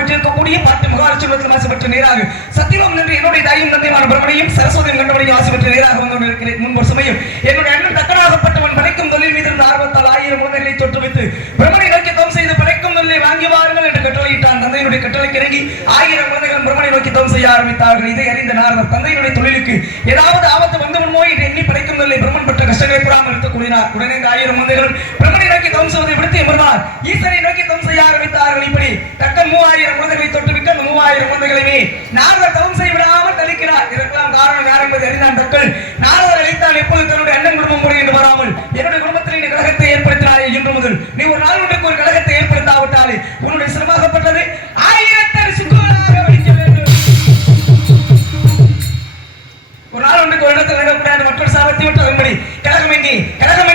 விட்டிருக்கக்கூடிய பாட்டு மகாலட்சுமி ஆசை பெற்ற நேராக சத்தியம் என்று என்னுடைய தாயும் தந்தையான பிரமணியும் சரஸ்வதியும் கண்டவனையும் ஆசை பெற்ற நேராக வந்து முன்பு சமயம் என்னுடைய அண்ணன் தக்கனாகப்பட்டவன் படைக்கும் தொழில் மீது இருந்த ஆர்வத்தால் 1000 குழந்தைகளை தொற்றுவித்து பிரமணி நோக்கி தவம் செய்து படைக்கும் தொழிலை வாங்கி வாருங்கள் என்று கட்டளையிட்டான். தந்தையினுடைய கட்டளைக்கு இறங்கி 1000 குழந்தைகள் பிரமணி நோக்கி தவம் செய்ய ஆரம்பித்தார்கள். இதை அறிந்த நாரதர் தந்தையினுடைய தொழிலுக்கு ஏதாவது ஆபத்து வந்து விடுமோ என்று எண்ணி படைக்கும் தொழிலை பிரம்மன் பெற்ற கஷ்டங்களை கூறாமல் நிறுத்தக் கூறினார். உடனே இந்த 1000 குழந்தைகளும் பிரமணி நோக்கி தவம் செய்வதை விடுத்து எம்பெருமான் ஈசனை நோக்கி தவம் செய்ய ஆரம்பித்தார்கள். இப்படி தக்க 3000 குழந்தைகளை தொட்டுவிட்டு அந்த 3000 குழந்தைகளையுமே நாரதர் தவம் செய்ய விடாமல் தடுக்கிறார். இதற்கெல்லாம் காரணம் யார் என்பதை அறிந்தான் தக்கள். நாரதர் அழைத்தால் எப்போது தன்னுடைய அண்ணன் குடும்பம் முறை என்று வராமல் என்னுடைய குடும்பத்தில் நீ கழகத்தை ஏற்படுத்தினாய் இன்று முதல் நீ ஒரு நாள் ஒன்றுக்கு ஒரு கழகத்தை ஏற்படுத்தாவிட்டாலே உன்னுடைய சிரமமாகப்பட்டது 1000 சுக்குகளாக வடிக்க வேண்டும். ஒரு நாள் ஒன்றுக்கு ஒரு இடத்தில் நடக்கக்கூடாது மற்றொரு சாபத்தை விட்டு அதன்படி கழகம் எங்கே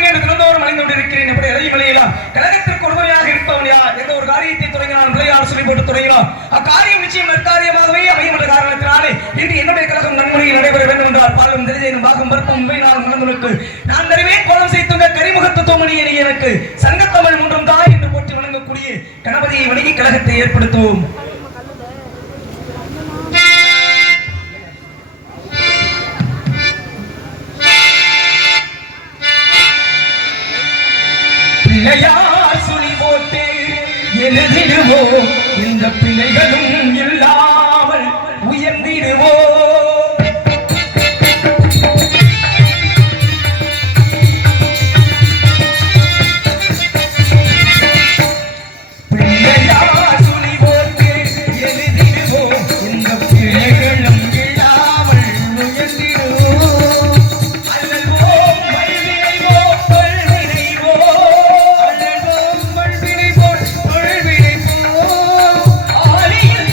என்று திறந்தோறும் அழிந்து கொண்டிருக்கிறேன். எப்படி இறையும் விளையலாம் கழகத்திற்கு ஒருமுறையாக இருப்பவன் யார்? எந்த ஒரு காரியத்தை தொடங்கினான் விளையாட சொல்லி போட்டு தொடங்கினான் அக்காரியம் நிச்சயம் நற்காரியமாகவே அமையும் என்ற காரணத்தினாலே இன்று என்னுடைய கழகம் நன்முறையில் நடைபெற வேண்டும் என்றால் பாலும் தெரிஞ்சேனும் பாகம் பருப்பும் நான் மனங்களுக்கு நான் தருவேன் கோலம் செய்துங்க கரிமுகத்து தோமணியை எனக்கு சங்கத்தமிழ் ஒன்றும் தான் என்று போட்டு வழங்கக்கூடிய கணபதியை வணங்கி கழகத்தை ஏற்படுத்துவோம். பிள்ளையார் சுழி போட்டு எழுதிடுவோம் இந்த பிள்ளைகளும் இல்லாமல் உயர்ந்திடுவோம். ஆலியில்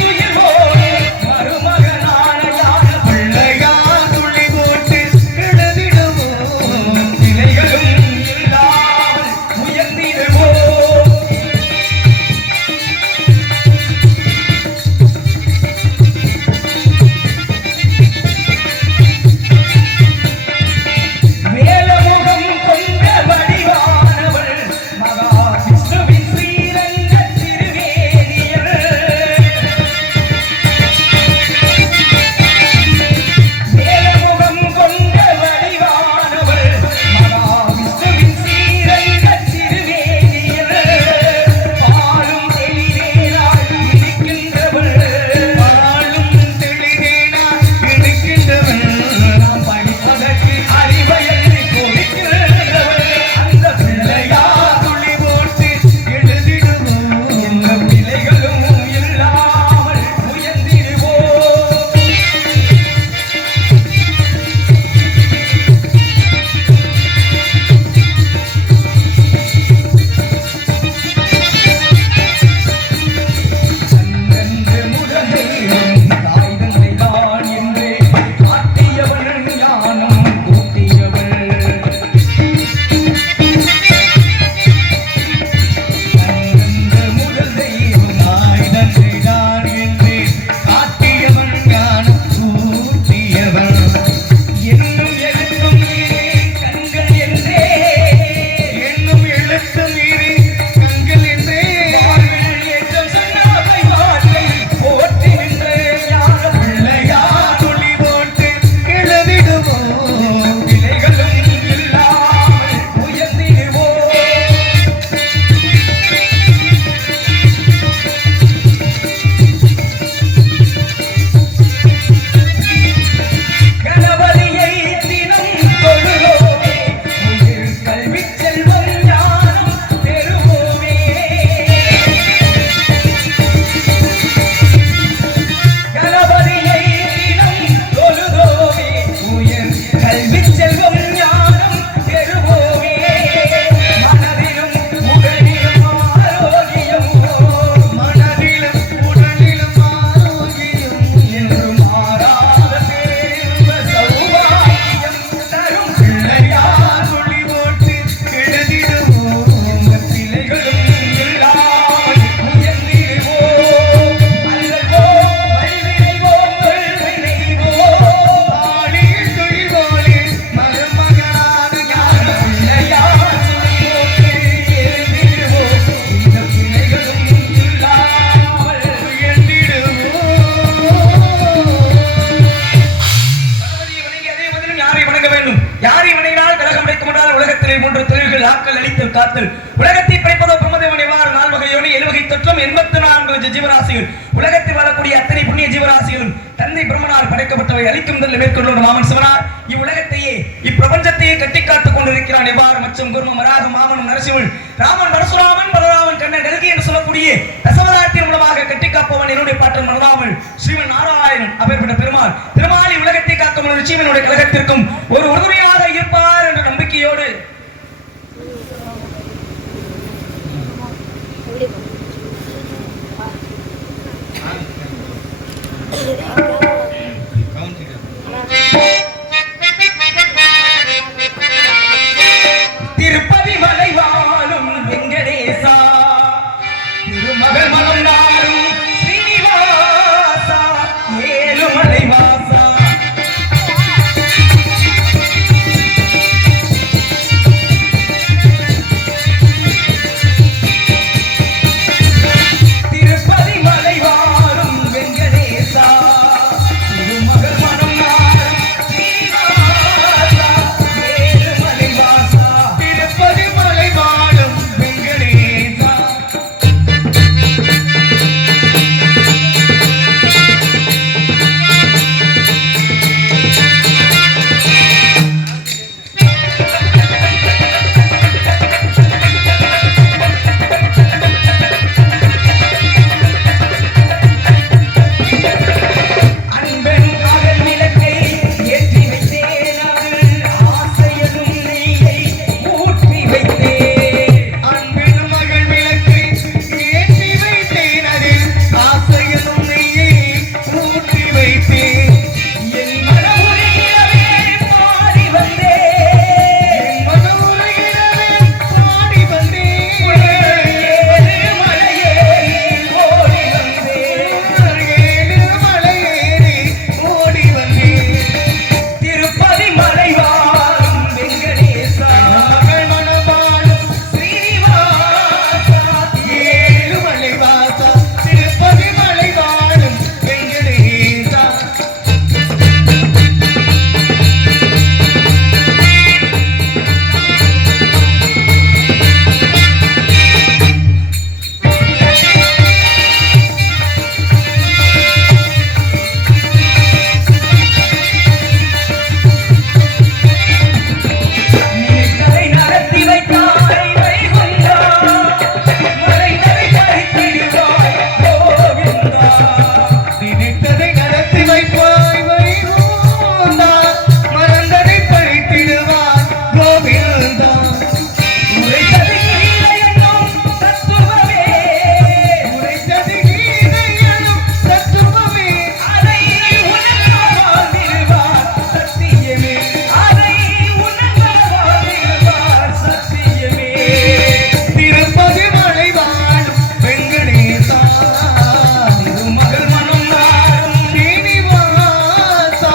ஜீவராசிகள் உலகத்தில் வாழக்கூடிய அத்தனை புண்ணிய ஜீவராசிகளும் தந்தை பிரம்மனால் படைக்கப்பட்டவை அளிக்கும் தன்னை மேற்கொள்ள மாமன் சிவனார் இவ்வுலகத்தையே இப்பிரபஞ்சத்தையே கட்டி காத்துக் கொண்டிருக்கிறான். எவ்வாறு மச்சம் குருமம் வராக மாமனும் நரசிவன் ராமன் பரசுராமன் பலராமன் கண்ணன் கல்கி என்று சொல்லக்கூடிய தசவதாரத்தின் மூலமாக கட்டி காப்பவன் என்னுடைய பாட்டன் மனதாமல் ஸ்ரீமன் நாராயணன் அப்பேற்பட்ட பெருமாள் திருமாலி உலகத்தை காக்கும் நிச்சயனுடைய கழகத்திற்கும் ஒரு உறுதுணையாக இருப்பார் என்ற நம்பிக்கையோடு திருப்பதி மலை வாழும் வெங்கடேசா திருமகள் மகனாரும் ஸ்ரீனிவாசா ஏழுமலை வாசா திருப்பதி மலை வாழும் வெங்கடேசா திருமகள் மகனாரும் ஸ்ரீனிவாசா ஏழுமலை வாசா திருப்பதி மலை வாழும் வெங்கடேசா அன்பெனும் அகல் விளக்கை ஏற்றி வைத்தேன் அதில் ஆசையனும் நெய்யை ஊற்றி வைத்தேன். அன்பெனும் அகல் விளக்கை ஏற்றி வைத்தேன் அதில் ஆசையனும் நெய்யை ஊற்றி வைத்தேன். என் மனமுருகிடவே பாடி வந்தேன். என் மனமுருகிடவே பாடி வந்தேன். ஏழு மலையேறி ஓடி வந்தேன். ஏழு மலையேறி ஓடி வந்தேன். திருப்பதி மலை வாழும் வெங்கடேசா மகள் மணவாழும் ஸ்ரீனிவாசா ஏழுமலை வாசா திருப்பதி மலை வாழும் வெங்கடேசா. நினைத்ததை நடத்தி வைத்தாய் வைகுந்தா மறைந்ததை பறித்திடுவாய் கோவிந்தா. நினைத்ததை நடத்தி வைப்பாய் வைகுந்தா மறந்ததை பறித்திடுவாய் கோவிந்தா. உரைத்தது கீதை என்னும் தத்துவமே உரைத்தது கீதை என்னும் தத்துவமே அதை உணர்ந்தவர் வாழ்ந்திடுவார் சத்தியமே அதை உணர்ந்தவர் வாழ்ந்திடுவார் சத்தியமே. திருப்பதி மலை வாழும் வெங்கடேசா திருமகள் மனம் நாடும் ஸ்ரீனிவாசா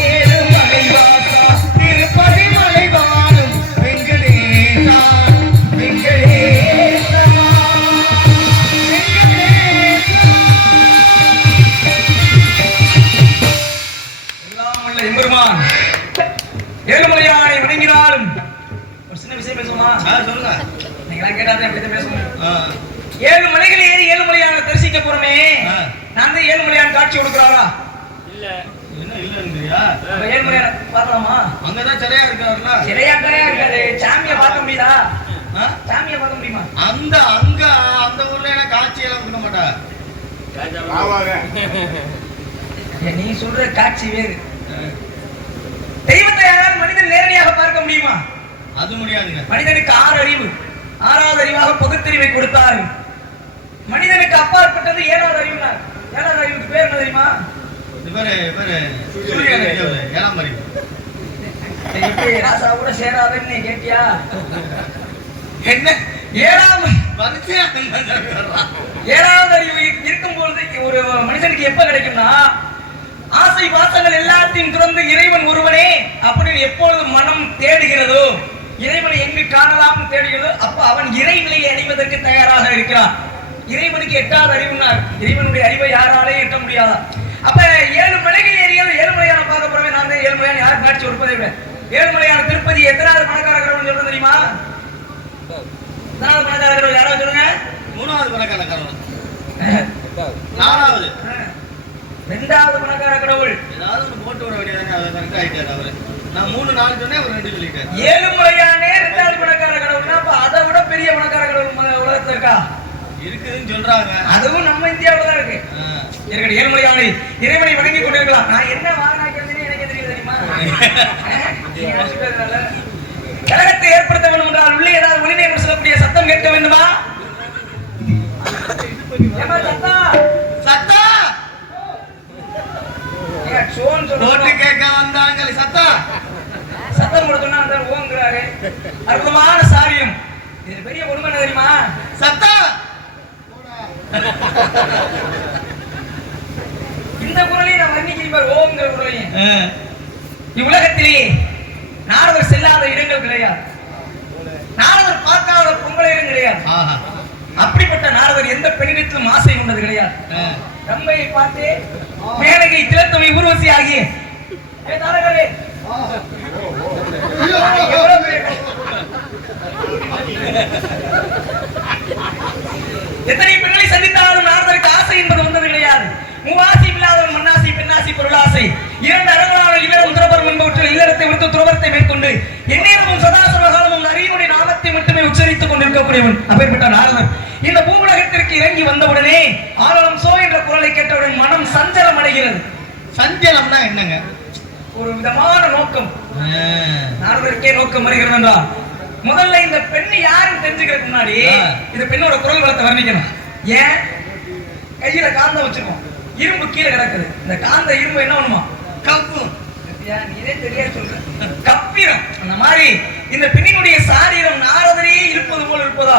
ஏழுமலை வாசா திருப்பதி மலை வாழும் வெங்கடேசா வெங்கடேசா எல்லாம் வல்ல எம்பெருமான் ஏழுமலையானை வணங்கினாலும் ஒரு சின்ன விஷயம் பேசுவோமா? சொல்லுங்க. நீங்களாம் கேட்டாதான் எப்படி பேசணும்? ஏழு மலைகளை ஏறி ஏழுமலையான தரிசிக்க போறோமே, நான் தான் ஏழுமலையான் காட்சி கொடுக்குறாரா? என்ன இல்லையா? அப்ப ஏழுமலையான பார்க்கலாமா? அங்கதான் சரியா இருக்காருல்ல? சிலையாட்டா இருக்காது. சாமியை பார்க்க முடியுதா? ஆ? சாமியை பார்க்க முடியுமா? அந்த அங்க அந்த ஊர்ல எல்லாம் காட்சி எல்லாம் கொடுக்க மாட்டா. ஏய், நீ சொல்ற காட்சி வேறு. தெய்வத்தை யாரால் மனிதன் நேரடியாக பார்க்க முடியுமா? அது முடியாதுங்க. மனிதனுக்கு ஆறு அறிவு, ஆறாவது அறிவாக பகுத்தறிவை கொடுத்தாரு. மனிதனுக்கு அப்பாற்பட்டது ஏழாவது அறிவுனார். ஏழாவது அறிவுக்கு பேர் என்ன தெரியுமா? இவரு சூரியன். ஏழாம் அறிவு. எப்படி ராசா கூட சேராதுன்னு நீ கேட்டியா? என்ன ஏழாவது வரிசையா ஏழாவது அறிவு இருக்கும் பொழுது ஒரு மனிதனுக்கு எப்ப கிடைக்கும்னா, ஆசை பாசங்கள் எல்லாத்தையும் துறந்து இறைவன் ஒருவனே அப்படின்னு எப்பொழுது மனம் தேடுகிறதோ, இறைவனை எங்கு காணலாம் தேடுகிறதோ, அப்ப அவன் இறைநிலையை அடைவதற்கு தயாராக இருக்கிறான். இறைவனுக்கு எட்டாவது அறிவுனார். இறைவனுடைய அறிவை யாராலே எட்ட முடியாதா? அப்ப ஏழு மலைகள் ஏறியால் ஏழுமலையான பார்க்க போறவே நான் தான் ஏழுமலையான யார் காட்சி கொடுப்பதை விட ஏழுமலையான திருப்பதி எத்தனாவது பணக்காரர்கள் சொல்றது தெரியுமா? எத்தனாவது பணக்காரர்கள் யாராவது சொல்லுங்க. மூணாவது பணக்காரர்கள். நாலாவது ரெண்டாவது பணக்கார கடவுள் ஏதாவது ஒன்று போட்டு விட வேண்டியதானே. அதை கரெக்டா ஆயிட்டாரு அவரு. நான் 3 4 சொன்னேன், அவர் 2 சொல்லிட்டாரு. ஏழுமலையானே ரெண்டாவது பணக்கார கடவுள்னா அப்ப அதை விட பெரிய பணக்கார கடவுள் உலகத்துல இருக்கா? இருக்குதுன்னு சொல்றாங்க. அதுவும் நம்ம இந்தியாவுல தான் இருக்கு. இருக்கட்டும், ஏழுமலையானை இறைவனை வணங்கி கொண்டிருக்கலாம். நான் என்ன வாங்கினேன்னு எனக்கு தெரியும் தெரியுமா? கழகத்தை ஏற்படுத்த வேண்டும் என்றால் உள்ளே ஏதாவது ஒளிநீர் என்று சொல்லக்கூடிய சத்தம் கேட்க வேண்டுமா? சத்தா போட்டு கேட்க வந்தாங்க. சத்தா சத்தம் கொடுத்தோம்னா அந்த ஓங்குறாரு. அற்புதமான சாரியம். இது பெரிய கொடுமை என்ன தெரியுமா? சத்தா இந்த குரலையும் நான் வர்ணிக்கிறேன். ஓங்கிற குரலையும் இவ்வுலகத்திலேயே நாரவர் செல்லாத இடங்கள் கிடையாது. நாரவர் பார்க்காத பொங்கலையும் கிடையாது. அப்படிப்பட்ட நாரவர் எந்த பெண்ணிடத்திலும் ஆசை கொண்டது கிடையாது. ரம்பையை பார்த்து மேனகை திலத்தமை ஊர்வசி ஆகிய தாரகரே எத்தனை பெண்களை சந்தித்தாலும் நாரதருக்கு ஆசை என்பது வந்தது கிடையாது. மூவாசி இல்லாதவன் மண்ணாசி பெண்ணாசி பொருளாசை இரண்டு அரங்களான இல்லறம் துறவரம் என்பவற்றில் இல்லறத்தை விடுத்து துறவரத்தை மேற்கொண்டு எந்நேரமும் சதாசர காலமும் அரியனுடைய நாமத்தை மட்டுமே உச்சரித்துக் கொண்டிருக்கக்கூடியவன் அப்பேற்பட்ட நாரதர் இந்த பூவுலகத்திற்கு இறங்கி வந்தவுடனே ஆரவம் சோ என்ற குரலை கேட்டவுடன் மனம் சஞ்சலம் அடைகிறது. சஞ்சலம்னா என்னங்க? ஒரு விதமான நோக்கம். நாரதருக்கே நோக்கம் வருகிறது என்றால் முதல்ல இந்த பெண்ணு யாருன்னு தெரிஞ்சுக்கிறதுக்கு முன்னாடி இந்த பெண்ணோட குரல் வளத்தை வர்ணிக்கணும். ஏன்? கையில காந்தம் வச்சிருக்கோம், இரும்பு கீழே கிடக்குது. இந்த காந்த இரும்பு என்ன பண்ணுமா? கப்பும். நீதே தெரியாது சொல்ற கப்பிரம். அந்த மாதிரி இந்த பெண்ணினுடைய சாரீரம் நாரதரே இருப்பது போல இருப்பதா?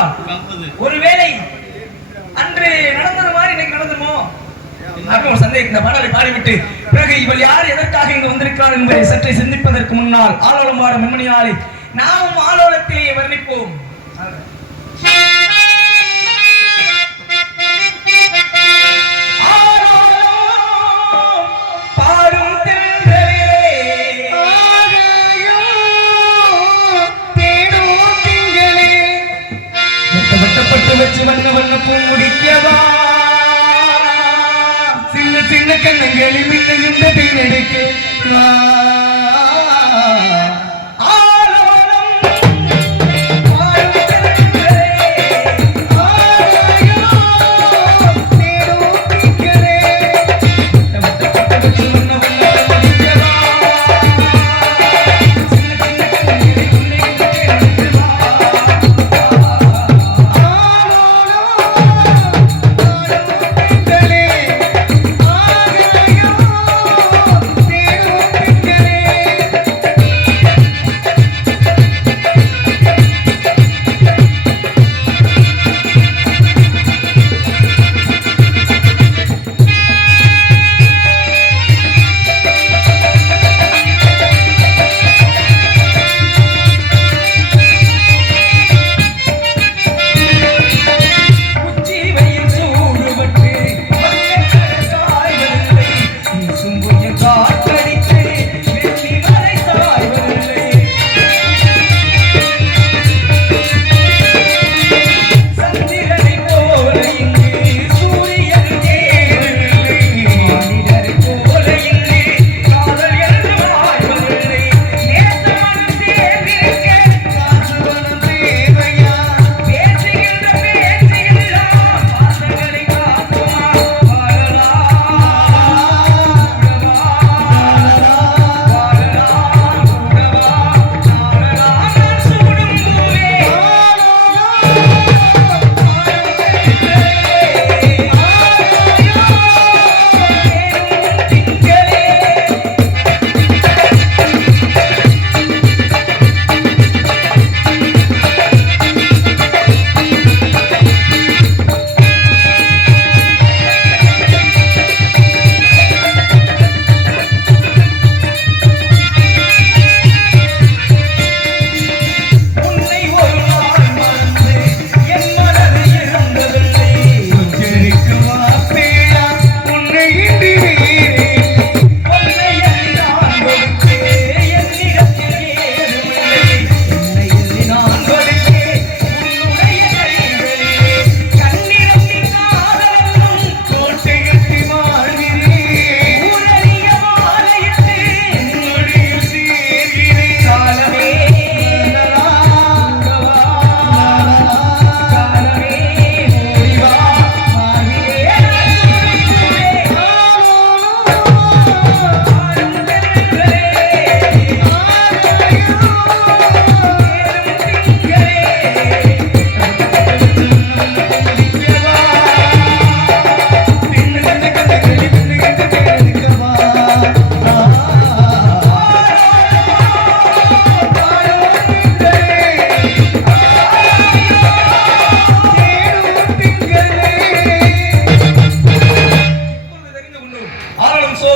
ஒருவேளை அன்று நடந்தது மாதிரி இன்னைக்கு நடந்துமோ அப்படின்னு சந்தேகம். இந்த பாடலை பாடிவிட்டு பிறகு இவள் யார் எதற்காக இங்கு வந்திருக்கிறார் என்பதை சற்றை சிந்திப்பதற்கு முன்னால் ஆலோலம் வாடும் மென்மணியாளை நாமும் ஆலோலத்திலேயே வர்ணிப்போம். வச்சு வண்ண வண்ண பூ முடிக்கவா சின்ன சின்ன கண்ணங்களி மின்னுகின்ற பெண் எடுக்க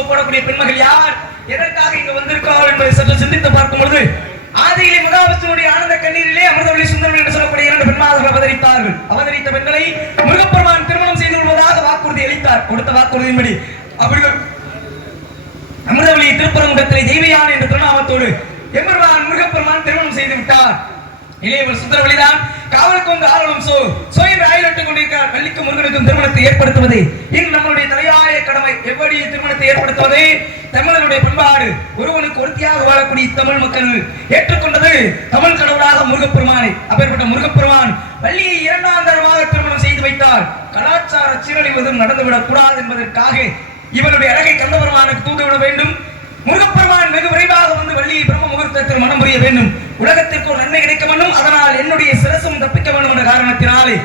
போடக்கூடிய பெண்மகள் யார், எதற்காக இங்கு வந்திருக்கிறாள் என்பதை சற்று சிந்தித்து பார்க்கும் பொழுது ஆதியிலே மகாவிஷ்ணுவுடைய ஆனந்த கண்ணீரிலே அமிர்தவள்ளி சுந்தரவள்ளி என்று சொல்லக்கூடிய 2 பெண்மாதர்கள் அவதரித்தார்கள். அவதரித்த பெண்களை முருகப்பெருமான் திருமணம் செய்து கொள்வதாக வாக்குறுதி அளித்தார். கொடுத்த வாக்குறுதியின்படி அவர்கள் அமிர்தவள்ளி திருப்பரங்குன்றத்திலே தெய்வயானை என்ற திருநாமத்தோடு எம்பெருமான் முருகப்பெருமான் திருமணம் செய்து விட்டார். இளையவர் சுந்தரவள்ளிதான் காவலுக்கு வந்து ஆளும் சோயின் ஆயிரட்டு கொண்டிருக்கிறார். வள்ளிக்கும் முருகனுக்கும் திருமணத்தை ஏற்படுத்துவது இன்று நம்மளுடைய தலையாய கடமை. எப்படி திருமணத்தை ஏற்படுத்துவது? தமிழருடைய பண்பாடு. ஒருவனுக்கு ஒருத்தியாக வாழக்கூடிய தமிழ் மக்கள் ஏற்றுக்கொண்டது தமிழ் கடவுளாக முருகப்பெருமானை. அப்பேற்பட்ட முருகப்பெருமான் வள்ளியை 2ஆம் தரமாக திருமணம் செய்து வைத்தார். கலாச்சார சீரழிவதும் நடந்துவிடக் கூடாது என்பதற்காக இவருடைய அழகை கந்தபெருமானுக்கு தூண்டிவிட வேண்டும். முருகப்பெருமான் வெகு விரைவாக வந்து வள்ளியை பிரம்ம முகூர்த்தத்தில் மனம் புரிய வேண்டும். உலகத்திற்கு ஒரு நன்மை கிடைக்க வேண்டும். அதனால் என்னுடைய சிரசும் தப்பிக்க வேண்டும் என்ற காரணத்தினாலே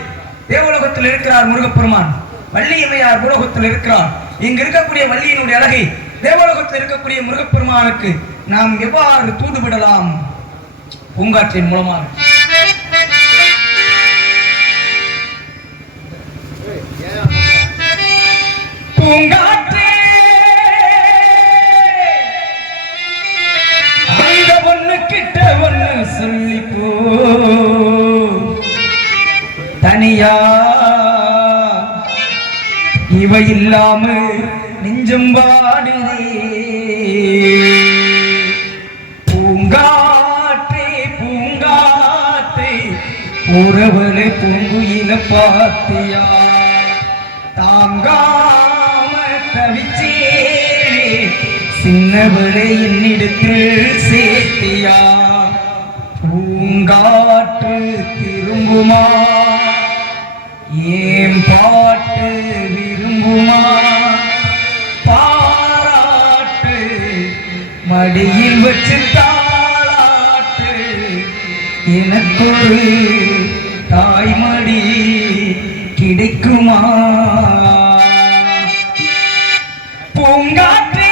தேவலோகத்தில் இருக்கிறார் முருகப்பெருமான். வள்ளி அம்மையார் பூலோகத்தில் இருக்கிறார். இங்கு இருக்கக்கூடிய வள்ளியினுடைய அழகை தேவலோகத்தில் இருக்கக்கூடிய முருகப்பெருமானுக்கு நாம் எவ்வாறு தூதுவிடலாம்? பூங்காற்றின் மூலமாக. பூங்காற்றே கிட்ட ஒண்ணு சொல்லி போ, தனியா இவ இல்லாம நெஞ்சம் பாடுதே. பூங்காற்றே பூங்காற்றே உறவலை பூங்குயில பார்த்தியா, தாங்காம தவிச்சே சின்னவளை என்னிடத்தில் சேர்த்தியா. பூங்காற்று திரும்புமா, ஏன் பாட்டு விரும்புமா, பாராட்டு மடியில் வச்சு தாளாட்டு, எனக்கொரு தாய்மடி கிடைக்குமா. பூங்காற்று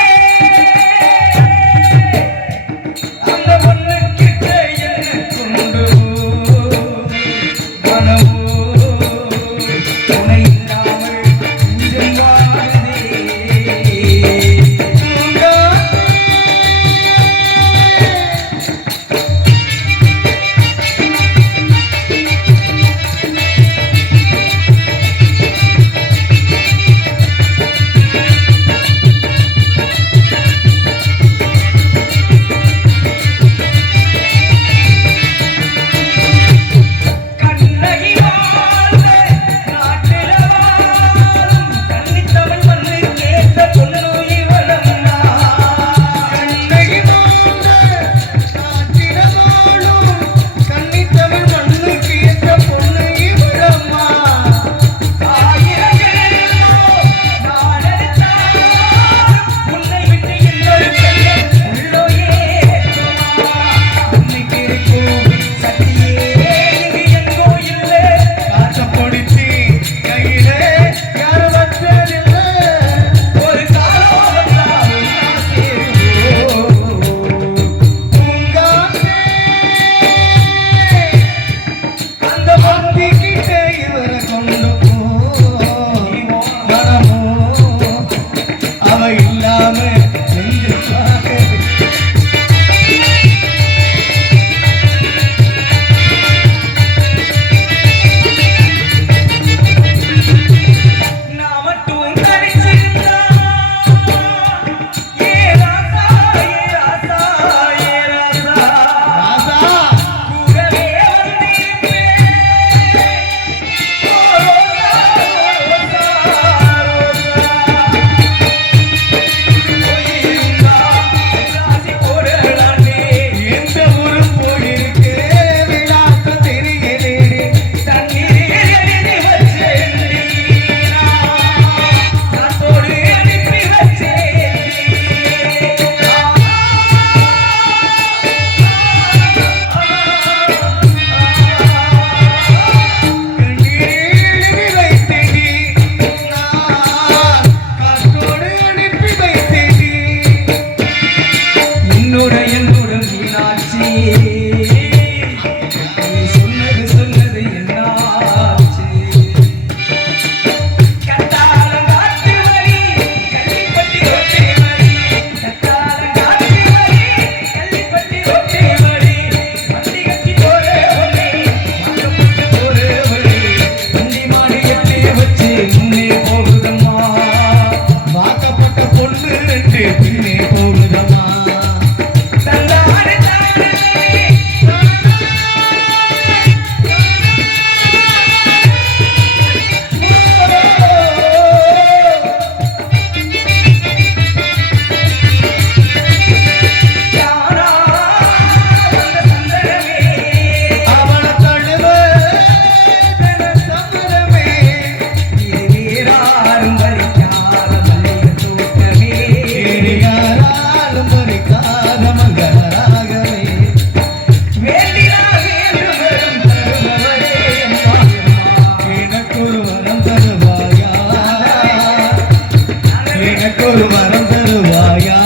எனக்கு ஒரு வரம் தருவாயா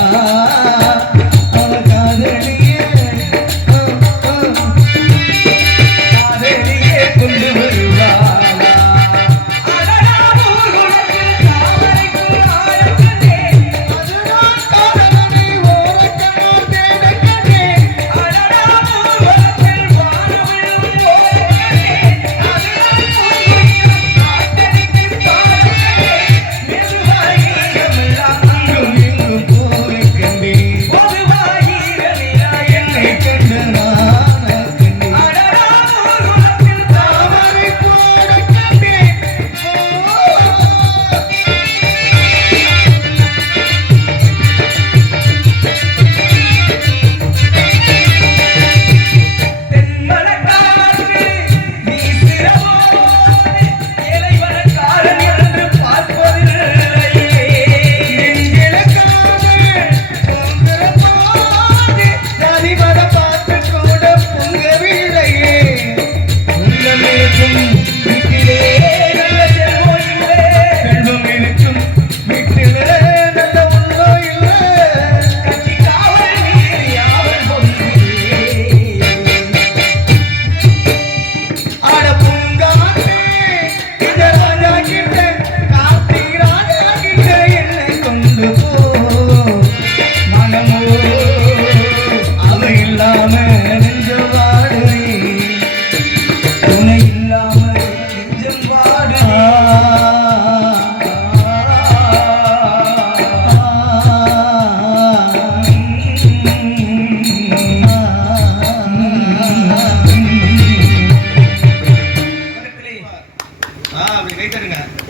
அவ காதலியே காதலியே கொண்டு வருவாளா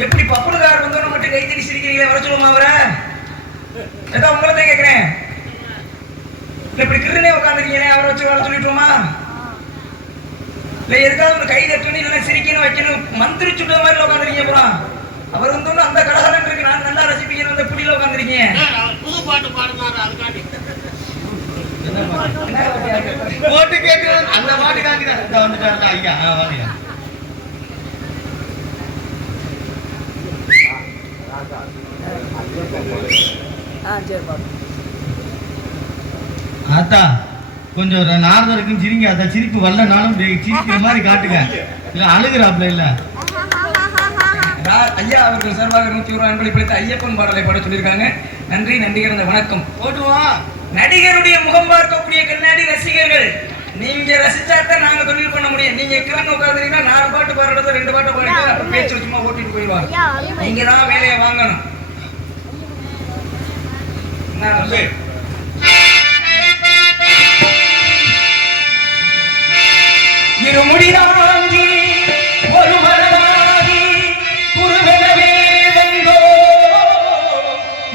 எப்படி பப்புடுகார் வந்தோன்னு மட்டும் கை தட்டி சிரிக்கிறீங்களே, வர சொல்லுமா அவரை? ஏதோ உங்களை தான் கேட்கிறேன். இப்படி கிருனே உட்காந்துருக்கீங்களே, அவரை வச்சு வர சொல்லிட்டுமா? இல்ல எதுக்காவது ஒரு கை தட்டணும் இல்லைன்னா சிரிக்கணும் வைக்கணும் மந்திரி சுட்ட மாதிரி உட்காந்துருக்கீங்க. அப்புறம் அவர் வந்தோன்னு அந்த கடகரன் இருக்கு, நான் நல்லா ரசிப்பீங்க, அந்த புடியில உட்காந்துருக்கீங்க. புது பாட்டு பாடுனாரு அதுக்காண்டி போட்டு கேட்டு அந்த பாட்டுக்காண்டி தான் வந்துட்டாரு ஐயா. வாங்க ஆத்தா கொஞ்சம் நாரதருக்கும் சிரிங்க. அதான் சிரிப்பு வரல, நானும் சிரிக்கிற மாதிரி காட்டுங்க. இல்ல அழுகுறாப்ல இல்ல. ஐயா அவர்கள் சார்பாக 100 அன்பளி பிடித்த ஐயப்பன் பாடலை பாட சொல்லியிருக்காங்க. நன்றி, நன்றிகர். வணக்கம். போட்டுவோம். நடிகருடைய முகம் பார்க்கக்கூடிய கண்ணாடி ரசிகர்கள், நீங்க ரசிச்சாத்தான் நாங்க தொழில் பண்ண முடியும். நீங்க கிளம்பி உட்காந்துட்டீங்கன்னா 4 பாட்டு பாடுறத 2 பாட்டு பாடிட்டு பேச்சு சும்மா ஓட்டிட்டு போயிடுவாங்க. நீங்க தான் வேலையை வாங்கணும். இருமுடிதாங்கி ஒரு மரமாகி குருவெனவே வந்தோ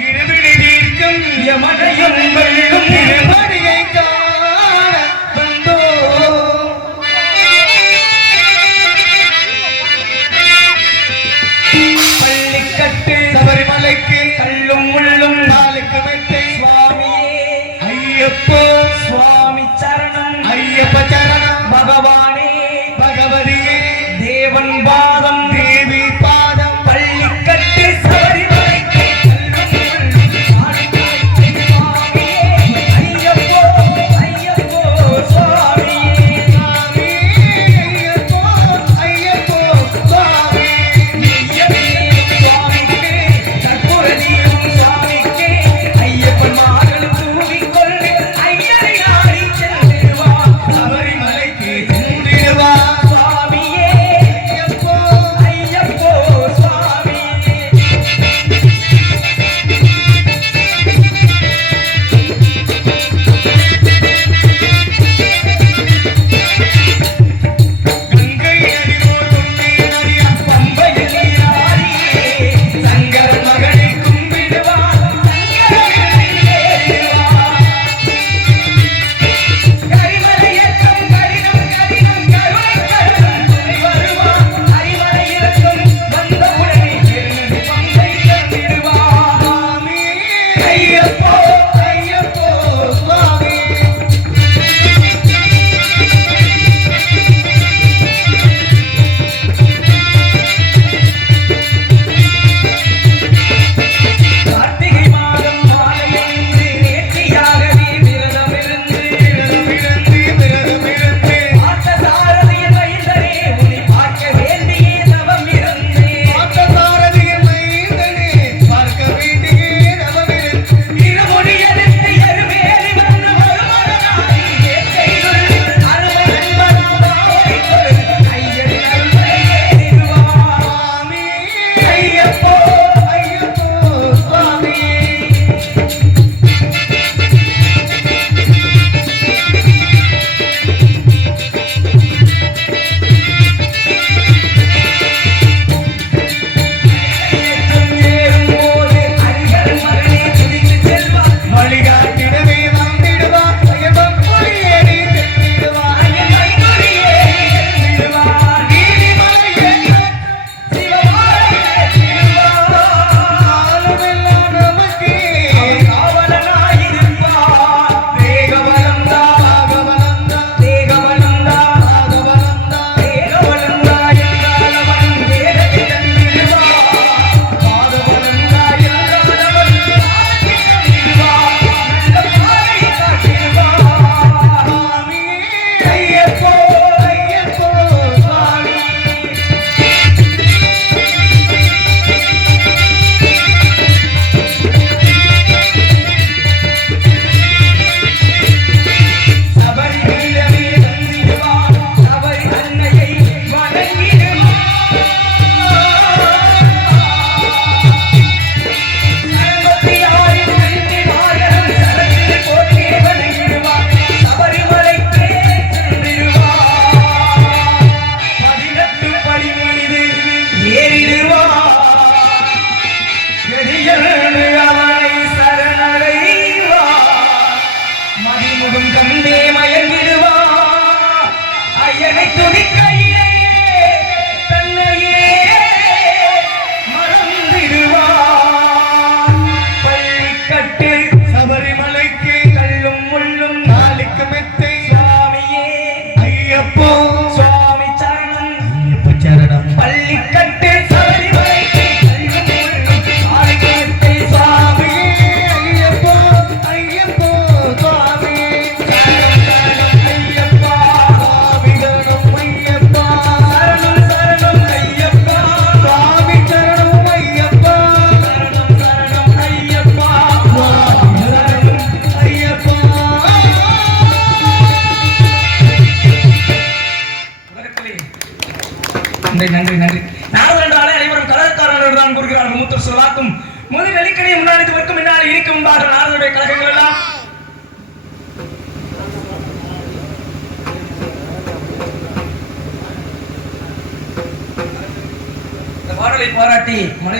இருவிழி தீர்க்கும் யமனையும் வெள்ளும் திருமடியை காண வந்தோ பள்ளிக்கட்டு சபரிமலைக்கு கல்லும் முள்ளும் நாளுக்கு மெத்தை சுவாமியே ஐயப்போ சுவாமி சரணம் ஐயப்ப சரணம் பகவானே பகவதியே தேவன் பாதம் தேவி பாதம் பள்ளிக்கட்டு சபரிமலைக்கு கல்லும் முள்ளும் நாளுக்கு மெத்தை சுவாமியே ஐயப்ப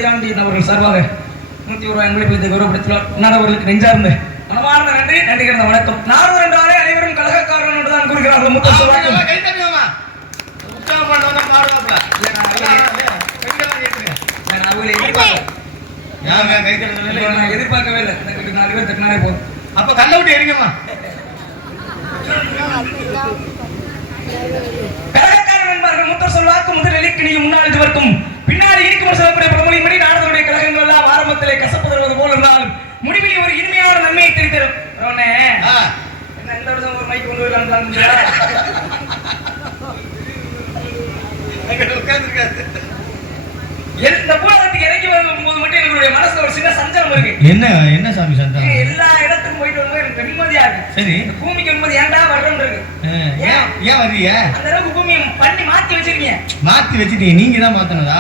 ஐயாண்டி அவர்கள் சார்பாக 100 ரூபாய் அன்பளிப்பை கௌரவப்படுத்தினார். நான் அவர்களுக்கு நெஞ்சார்ந்த மனமார்ந்த நன்றி கிடந்த வணக்கம். நாரதர் என்றாலே அனைவரும் கழகக்காரன் என்றுதான் கூறுகிறார்கள். முத்தம் சொல்வார்கள். நான் எதிர்பார்க்கவே இல்லை. 4 பேர் தட்டினாலே போதும். அப்ப கண்ண விட்டு எரிங்கம்மா. கழகக்காரன் என்பார்கள். முத்தம் சொல்வாக்கு முதலில் நீங்க முன்னாடி இதுவரைக்கும் பின்னாடி இருக்கும் சொல்லக்கூடிய பிரபலின்படி நாடகங்களுடைய கழகங்கள் எல்லாம் ஆரம்பத்திலே கசப்பு தருவது போல் இருந்தாலும் முடிவில் ஒரு இனிமையான நன்மையை தெரிவித்தரும். என்ன இந்த வருஷம் ஒரு மைக் கொண்டு வரலாம் இந்த பூலகத்துக்கு இறங்கி வரும்போது மட்டும் எங்களுடைய மனசுல ஒரு சின்ன சஞ்சலம் இருக்கு. என்ன சாமி சஞ்சலம்? எல்லா இடத்துக்கும் போயிட்டு வரும்போது எனக்கு நிம்மதியா இருக்கு. சரி, இந்த பூமிக்கு வரும்போது ஏன்டா வர்றோம் இருக்கு. ஏன் வர்றீங்க? அந்த அளவுக்கு பூமியை பண்ணி மாத்தி வச்சிருக்கீங்க. மாத்தி வச்சிட்டீங்க? நீங்க தான் மாத்தனதா?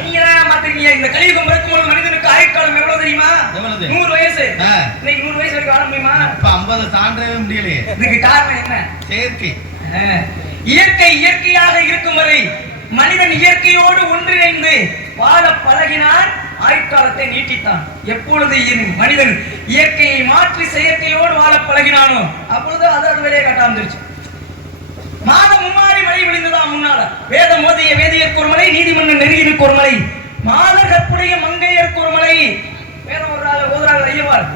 நீங்க தான் மாத்திருக்கீங்க. இந்த கலியுகம் பிறக்கும்போது மனிதனுக்கு ஆயுட்காலம் எவ்வளவு தெரியுமா? 100 வயசு. இன்னைக்கு 100 வயசு வரைக்கும் வாழ முடியுமா? இப்ப 50 தாண்டவே முடியலையே. இதுக்கு காரணம் என்ன? செயற்கை. இயற்கை இயற்கையாக இருக்கும் வரை மனிதன் இயற்கையோடு ஒன்றிணைந்து வாழ பழகினான், ஆயுட்காலத்தை நீட்டித்தான். எப்பொழுது மனிதன் இயற்கையை மாற்றி செயற்கையோடு வாழ பழகினானோ அப்பொழுது அதற்கு வேலையை காட்ட வந்துருச்சு. மாதம் மும்மாறி மழை விழுந்ததான் முன்னால. வேதம் மோதிய வேதியருக்கு ஒரு மலை, நீதிமன்றம் நெருங்கினுக்கு ஒரு மலை, மாதர் கற்புடைய மங்கையருக்கு ஒரு மலை. வேதம் ஓதுறாங்க ஐயவார்.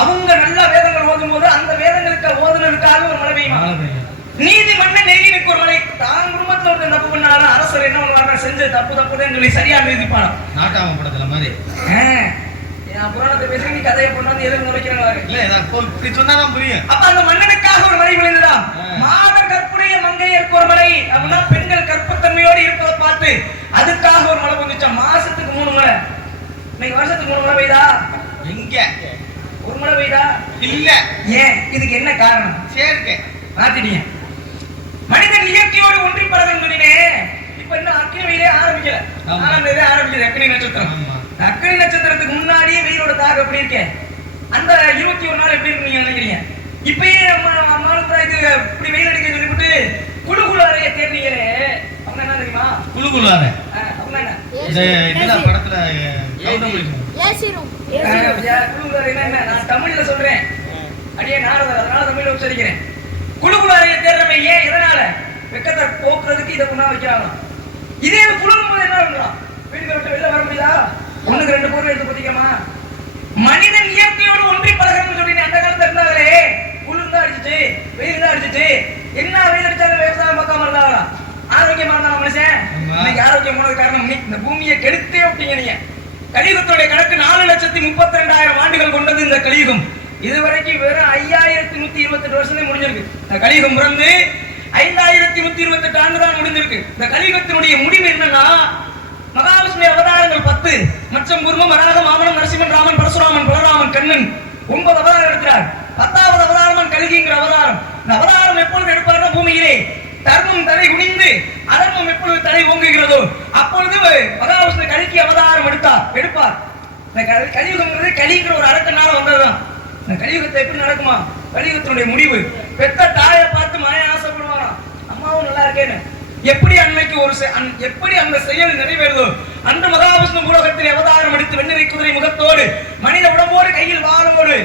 அவங்க நல்ல வேதங்கள் ஓதும் போது அந்த வேதங்களுக்கு ஓதுனதுக்காக ஒரு மழை பெய்யும். நீதிமன்றம் நெருங்கினுக்கு ஒரு மலை. தான் குடும்பத்தில் ஒரு தப்பு பண்ணாலும் அரசர் என்ன பண்ணுவாங்க, செஞ்ச தப்புன்னு சொல்லி சரியா நிறுத்திப்பான. நாட்டாம படத்துல மாதிரி புராணத்தை பேசி நீ கதையை கொண்டாந்து எதுவும் நுழைக்கிறாங்க. இல்ல இப்படி சொன்னாதான் புரியும். அப்ப அந்த மன்னனுக்காக ஒரு மலை விழுந்ததா. மாதர் கற்புடைய மங்கையருக்கு ஒரு மலை. அப்படின்னா பெண்கள் கற்பத்தன்மையோடு இருப்பதை பார்த்து அதுக்காக ஒரு மழை வந்துச்சா. மாசத்துக்கு 3 மழை. இன்னைக்கு வருஷத்துக்கு 3 மழை பெய்தா? எங்க ஒரு மழை பெய்தா? இல்ல. ஏன்? இதுக்கு என்ன காரணம்? சேர்க்கை. மாத்திட்டீங்க. மனிதன் இயற்கையோடு ஒன்றி பழகணும் சொன்னீனே. இப்ப இன்னும் அக்கினி வெயிலே ஆரம்பிக்கல. ஆரம்பிக்குது அக்கினி நட்சத்திரம். அக்கினி நட்சத்திரத்துக்கு முன்னாடியே வெயிலோட தாக்கம் எப்படி இருக்கேன், அந்த 21 நாள் எப்படி இருக்கு நீங்க நினைக்கிறீங்க? இப்பயே நம்ம மாநிலத்துல இப்படி வெயில் அடிக்க சொல்லிவிட்டு குழுகுழு அறைய தேர்ந்தீங்களே, அவங்க என்ன தெரியுமா? குழுகுழு அறை அவங்க என்ன படத்துல குழுகுழு அறை என்ன? நான் தமிழ்ல சொல்றேன். அடியே நாரதர், அதனால தமிழ்ல உச்சரிக்கிறேன். குழுகுழு அறைய தேர்றமே ஏன்? எதனால? வெக்கத்தை போக்குறதுக்கு இதை கொண்டா வைக்கிறாங்க. இதே குழுகும் போது என்ன பண்றான்? வீட்டுல விட்டு வெளில வர முடியுதா? 1க்கு 2 பொருள் எடுத்து பத்திக்கமா. மனிதன் இயற்கையோடு ஒன்றி பழகணும்னு சொல்லி அந்த காலத்துல இருந்தாங்களே, குளிர் தான் அடிச்சுட்டு வெயில் தான் அடிச்சுட்டு என்ன வெயில் அடிச்சாலும் விவசாயம் பார்க்காம இருந்தாங்களா? ஆரோக்கியமா இருந்தாலும் மனுஷன். இன்னைக்கு ஆரோக்கியம் போனது காரணம் இந்த பூமியை கெடுத்தே விட்டீங்க நீங்க. கலியுகத்துடைய கணக்கு 4,32,000 ஆண்டுகள் கொண்டது இந்த கலியுகம். இதுவரைக்கும் வெறும் 5,128 வருஷமே முடிஞ்சிருக்கு. இந்த கலியுகம் பிறந்து 5,128 ஆண்டு தான் முடிஞ்சிருக்கு. இந்த கலியுகத்தினுடைய முடிவு என்னன்னா, மகாவிஷ்ணு அவதாரங்கள் 10, மச்சம் குருமம் வராகம் வாமனம் நரசிம்மன் ராமன் பரசுராமன் பலராமன் கண்ணன் 9 அவதாரம் எடுக்கிறார். 10வது அவதாரம் கல்கிங்கிற அவதாரம். இந்த அவதாரம் எப்பொழுது எடுப்பார்னா, பூமியிலே தர்மம் தலை குனிந்து அதர்மம் எப்பொழுது தலை ஓங்குகிறதோ அப்பொழுது மகாவிஷ்ணு கல்கி அவதாரம் எடுப்பார். இந்த கலியுகம்ங்கிறது கலிங்கிற ஒரு அரக்கனால வந்ததுதான். இந்த கலியுகத்தை எப்படி நடக்குமா? கலியுகத்தினுடைய முடிவு பெத்த தாயை பார்த்து மாய ஆசைப்படுவாங்க, அம்மாவும் நல்லா இருக்கேன்னு. எப்படி அன்னைக்கு எப்படி அந்த செயல் நிறைவேறுதோ அன்று மகாவிஷ்ணு பூலோகத்தில் அவதாரம் எடுத்து வெண்ணெய் குதிரை முகத்தோடு மனித உடம்போடு கையில் வாழோடு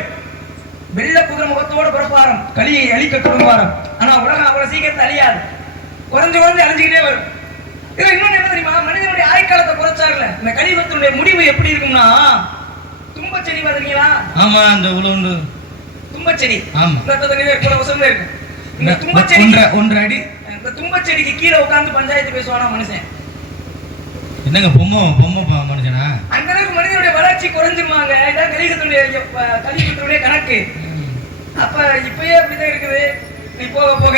வெள்ள குதிரை முகத்தோடு பிறப்பாரம் கலியை அழிக்க தொடங்குவாரம். ஆனா உலகம் அவ்வளவு சீக்கிரத்தை அழியாது, குறைஞ்சு அழிஞ்சுக்கிட்டே வரும். இது இன்னொன்னு என்ன தெரியுமா? மனிதனுடைய ஆயுட்காலத்தை குறைச்சார்ல. இந்த கலியுகத்தினுடைய முடிவு எப்படி இருக்கும்னா, தும்பச்செடி பாத்தீங்களா? ஆமா, அந்த உளுந்து தும்பச்செடி. ஆமா, இருக்கு. இந்த தும்பச்செடி 1 அடி. இந்த தும்பச்செடிக்கு கீழே உட்கார்ந்து பஞ்சாயத்து பேசுவானா மனுஷன்? என்னங்க பொம்மை மனுஷனா? அந்த அளவுக்கு மனிதனுடைய வளர்ச்சி குறைஞ்சிருவாங்க. இதான் கலியுகத்தினுடைய கணக்கு. அப்ப இப்பயே அப்படிதான் இருக்குது. நீ போக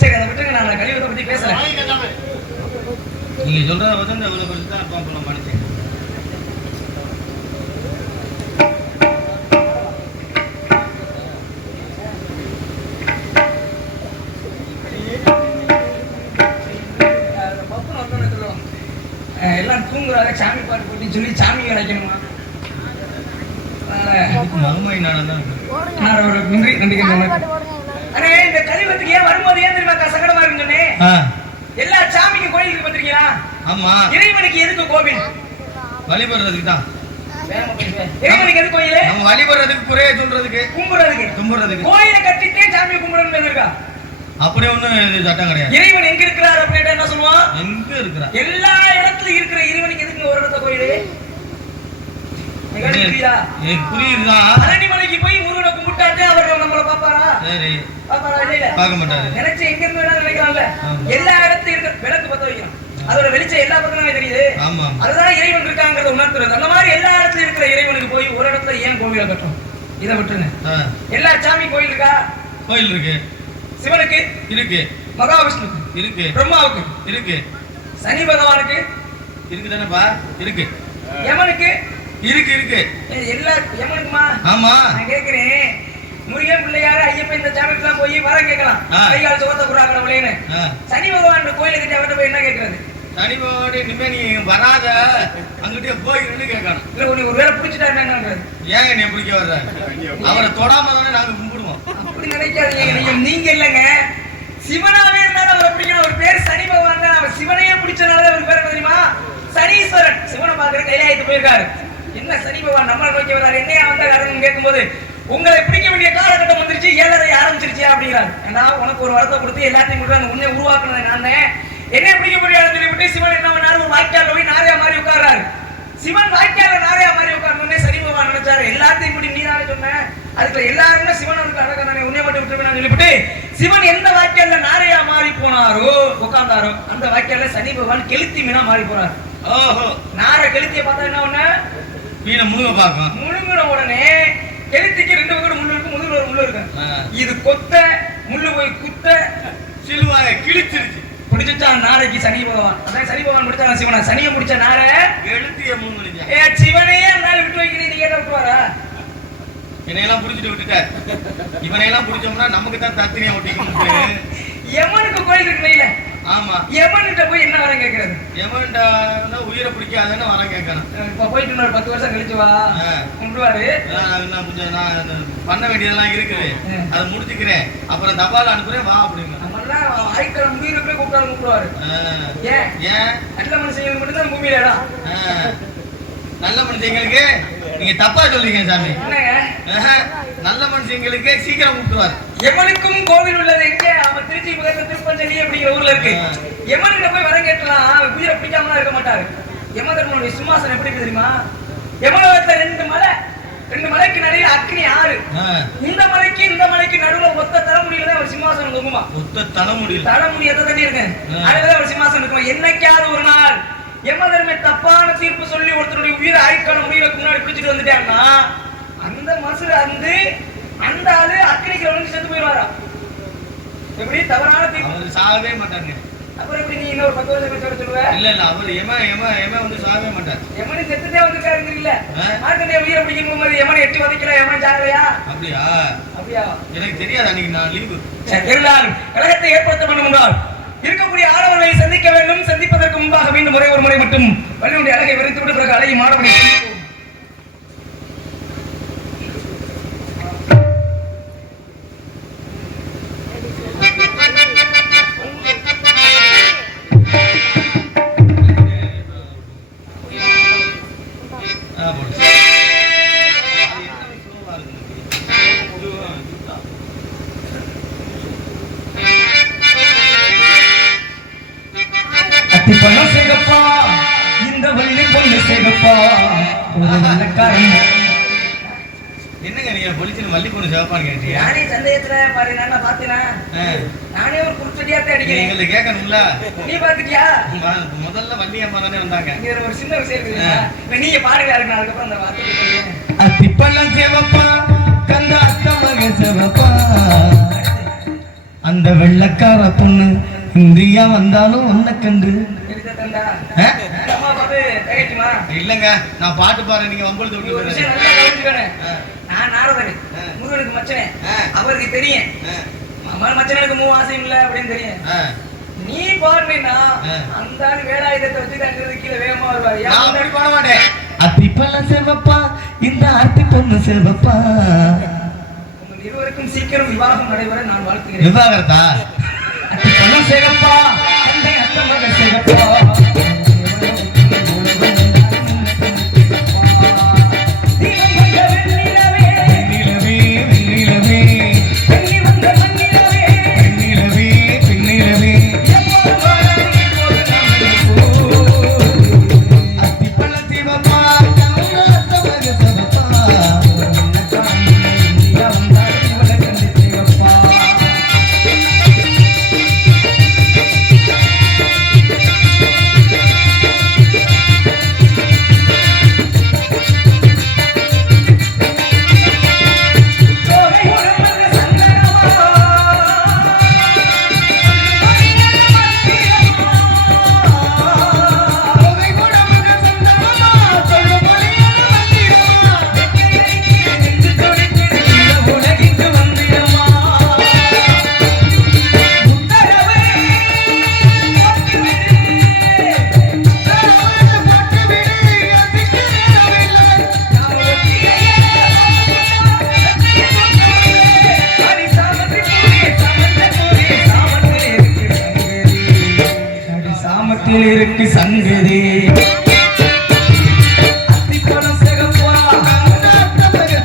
சரி, அதை விட்டுங்க. நான் கலியுகத்தை பத்தி பேசுறேன். நீங்க சொல்றத வந்து இந்த இவ்வளவு பெருசு தான் இருப்பான் போல மனுஷன். எல்லாம் தூங்குறாங்க, சாமி பாட்டு போட்டு சொல்லி சாமி கிடைக்கணுமா? இந்த கலியுகத்துக்கு ஏன் வரும்போது ஏன் தெரியுமா சங்கடமா இருக்குன்னு சொன்னேன். எல்லா சாமிக்கும் கோயிலுக்கு பாத்திருக்கீங்களா? ஆமா. இறைவனுக்கு எதுக்கு கோவில்? வழிபடுறதுக்கு தான். இறைவனுக்கு எது கோயிலு? நம்ம வழிபடுறதுக்கு குறைய சொல்றதுக்கு கும்பிடுறதுக்கு கோயிலை கட்டிட்டே சாமி கும்பிடணும் இருக்கா? அப்படி ஒண்ணும் சட்டம் கிடையாது. இறைவன் எங்க இருக்கிறார் அப்படின்னு என்ன சொல்லுவான்? எங்க இருக்கிறா? எல்லா இடத்துலயும் இருக்கிற இறைவனுக்கு எதுக்கு ஒரு இடத்த கோயிலு? புரியுதா? பழனிமலைக்கு போய் முருகனை கும்பிட்டாட்டே அவர் நம்மளை பாப்பாரா? சரி, பாப்பாரா? இல்ல பார்க்க மாட்டாரு. நினைச்சு எங்க இருந்து வேணாலும் நினைக்கிறான்ல. எல்லா இடத்துலயும் இருக்க விளக்கு பத்த வைக்கணும். அதோட வெளிச்சம் எல்லா பக்கமும் தெரியுது. அதுதான் இறைவன் இருக்காங்கிறத உணர்த்துறது. அந்த மாதிரி எல்லா இடத்துலயும் இருக்கிற இறைவனுக்கு போய் ஒரு இடத்துல ஏன் கோவிலை கட்டணும்? இதை விட்டுருங்க. எல்லா சாமி கோயில் இருக்கா? கோயில் இருக்கு. சிவனுக்கு இருக்கு, மகாவிஷ்ணுக்கு இருக்கு, பிரம்மாவுக்கு இருக்கு, சனி பகவானுக்கு இருக்குதானப்பா? இருக்கு. யமனுக்கு இருக்கு இருக்கு. எல்லா யமனுக்குமா? ஆமா. நான் கேக்குறேன், முருகன் பிள்ளையாரு ஐயப்பன் இந்த சாமிக்கெல்லாம் போய் வர கேட்கலாம், கையால் சுகத்தை குறாங்க நம்மளேன்னு. சனி பகவான் கோயிலுக்கு அவர்கிட்ட போய் என்ன கேட்கறது? சனி பகவான் இனிமே நீ வராத, அங்கிட்டே போயிருந்து கேட்கணும். இல்ல ஒரு வேலை பிடிச்சிட்டாரு என்னன்றது. ஏங்க நீ பிடிக்க வர்ற? அவரை தொடாம தானே நாங்க கும்பிடுவோம். அப்படி நினைக்காதீங்க. நீங்க இல்லங்க, சிவனாவே இருந்தாலும் அவரை பிடிக்கணும். ஒரு பேர் சனி பகவான் தான். அவர் சிவனையே பிடிச்சனால அவர் பேர் என்ன தெரியுமா? சனீஸ்வரன். சிவனை பாக்குற கைலாயத்து போயிருக்காரு. என்ன சனி பகவான் நம்மளை நோக்கி வர்றாரு, என்னையா வந்தாரு கேட்கும் போது, உங்களை பிடிக்க வேண்டிய காலகட்டம் வந்துருச்சு, 7:30 ஆரம்பிச்சிருச்சு அப்படிங்கிறாரு. ஏன்னா உனக்கு ஒரு வரத்தை கொடுத்து எல்லாத்தையும் கொடுத்து உன்னை உருவாக்குனது நான் தான், என்ன பிடிக்க முடியாது சொல்லிவிட்டு சிவன் என்ன பண்ணாரு? ஒரு வாய்க்கால போய் நாரையா மாதிரி உட்கார்றாரு. சிவன் வாய்க்கால நாரையா மாதிரி உட்கார்ந்தோடனே சனி பகவான் நினைச்சாரு, எல்லாத்தையும் முடி நீ தானே சொன்ன, அதுக்கு எல்லாருமே சிவன் அவருக்கு அழகான உன்னை மட்டும் விட்டுருவேன் சொல்லிவிட்டு சிவன் எந்த வாய்க்கால நாரையா மாறி போனாரோ உட்கார்ந்தாரோ அந்த வாய்க்கால சனி பகவான் கெளுத்தி மீனா மாறி போறாரு. ஓஹோ. நாரை கெளுத்திய பார்த்தா என்ன ஒண்ணு? மீனை முழுங்க பார்க்கும். முழுங்கின உடனே கெளுத்திக்கு 2 பக்கம் முள்ளு இருக்கு, முதுகுல ஒரு முள்ளு இருக்கு. இது கொத்த முள்ளு போய் குத்த சிலுவாய கிழிச்சிருச்சு. பிடிச்சான் நாரைக்கு சனி பகவான். அதான் சனி பகவான் பிடிச்சான் சிவனை. சனியை பிடிச்ச நாரை எழுத்திய மூணுங்க. சிவனையே அந்த விட்டு வைக்கிறீங்க, நீங்க என்ன விட்டுவாரா? என்னையெல்லாம் புடிச்சிட்டு விட்டுட்டார். இவனையெல்லாம் புடிச்சோம்னா நமக்கு தான் தத்தினியா ஒட்டிக்கணும். யமனுக்கு கோயில் இருக்குல்ல? ஆமா. யமன்கிட்ட போய் என்ன வரம் கேட்கறது? யமன்டா உயிரை பிடிக்காதுன்னு வரம் கேட்கணும். இப்ப போயிட்டு இன்னொரு 10 வருஷம் கழிச்சு வா கும்பிடுவாரு. நான் கொஞ்சம் நான் பண்ண வேண்டியதெல்லாம் இருக்குது, அதை முடிச்சுக்கிறேன், அப்புறம் தபால் அனுப்புறேன் வா அப்படிங்க. நம்மளாம் ஆய்க்கால முடியில போய் கூப்பிட்டாலும் கூப்பிடுவாரு. ஏன் ஏன் நல்ல மனுஷங்களுக்கு மட்டும்தான் பூமியில இடம். நல்ல மனுஷங்களுக்கு நீங்க தப்பா சொல்றீங்க சாமி. நல்ல மனுஷங்களுக்கு சீக்கிரம் கூப்பிடுவார். எமனுக்கும் கோவில் உள்ளது எங்க? அவன் திருச்சி பக்கத்துல திருப்பஞ்சலி அப்படிங்கிற ஊர்ல இருக்கு. எமன்கிட்ட போய் வரம் கேட்கலாம், உயிரை பிடிக்காமலாம் இருக்க மாட்டாரு. யமதர்மனுடைய சிம்மாசனம் எப்படி இருக்கு தெரியுமா? யமலோகத்துல 2 மலைக்கு நடுவே அக்னி 6. இந்த மலைக்கு நடுவுல ஒத்த தலைமுடியில தான் அவர் சிம்மாசனம் தொங்குமா. ஒத்த தலைமுடியில எதை தண்ணி இருக்கு, அதுதான் அவர் சிம்மாசனம் இருக்குமா. என்னைக்காவது ஒரு நாள் யமதர்மை தப்பான தீர்ப்பு சொல்லி ஒருத்தருடைய உயிரை ஆய்க்கான உயிருக்கு முன்னாடி பிடிச்சிட்டு வந்துட்டாங்கன்னா அந்த மசுர அந்த ஆளு அக்னிக்கு வந்து செத்து போயிடுவாரா? எப்படி தவறான தீர்ப்பு? அவர் சாகவே மாட்டாங்க. அப்புறம் எப்படி நீ இன்னொரு 10 வருஷம் கழிச்சு சொல்லுவ? இல்ல அவர் யம வந்து சாகவே மாட்டார். யமனி செத்துட்டே வந்துட்டாருங்க. இல்ல மார்க்கண்டே உயிரை பிடிக்கும் போது யமனை எட்டி வதைக்கல, யமன் சாகலையா? அப்படியா? எனக்கு தெரியாது, அன்னைக்கு நான் லீவு. இருந்தாலும் கழகத்தை ஏற்படுத்த வேண்டும் என்றால் இருக்கக்கூடிய ஆடவர்களை சந்திக்க வேண்டும். சந்திப்பதற்கு முன்பாக மீண்டும் ஒரு முறை மட்டும் வள்ளியுடைய அழகை விரித்து விட்டு பிறகு அழகி மாணவனை இந்த வள்ளி பொண்ணு சேகப்பா. என்னங்க நீங்க பொலிச்சு வள்ளி பொண்ணு சேகப்பான்னு கேட்டீங்க? நானே சந்தேகத்துல பாரு, நான் பாத்தேனா? நானே ஒரு குருச்சடியாத்த அடிக்கிறேன். எங்களுக்கு கேட்கணும்ல? நீ பாத்துட்டியா? முதல்ல வள்ளி அம்மா தானே வந்தாங்க. இங்க ஒரு சின்ன விஷயம் இருக்கு, நீங்க பாருங்க. அதுக்கப்புறம் அந்த வார்த்தை சொல்லுங்க. அத்திப்பழம் சேவப்பா, கந்த அத்தமக சேவப்பா, அந்த வெள்ளக்கார பொண்ணு இந்தியா வந்தாலும் ஒன்ன கண்டு. இல்லங்க நான் பாட்டு பாரு, நீங்க வம்பல் தோட்டி. நான் நாரதன், முருகனுக்கு மச்சனே, அவருக்கு தெரியும் மச்சனுக்கு 3 ஆசையும் இல்ல அப்படின்னு தெரியும். நீ பாடுனா அந்த வேலாயுதத்தை வச்சு தங்குறது கீழே வேகமா வருவாரு. அப்படி பாட மாட்டேன். அத்திப்பழம் சேவப்பா, இந்த ஆர்த்தி பொண்ணு சேவப்பா. உங்கள் இருவருக்கும் சீக்கிரம் விவாகம் நடைபெற நான் வாழ்த்துகிறேன். விவாகரத்தா? அத்திப்பழம் சேவப்பா, அந்த மக சேவப்பா. காத்தில் இருக்கு சங்கதி அத்திப்பழம் சிகப்பா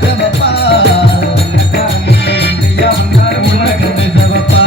சிவப்பா இந்தியா வந்தாலும் உனக்கு சிவப்பா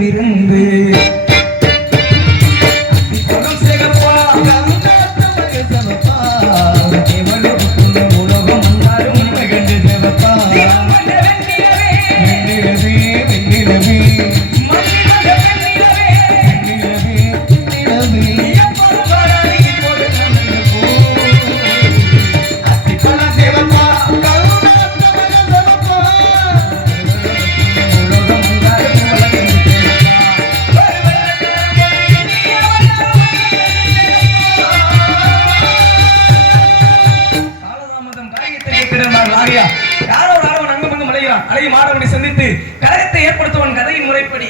விருந்து யாரோ அழகன் அங்கும் அங்கும் அலைகிறான் அலையும் ஆடவனை சந்தித்து கழகத்தை ஏற்படுத்துவன் கதையின் முறைப்படி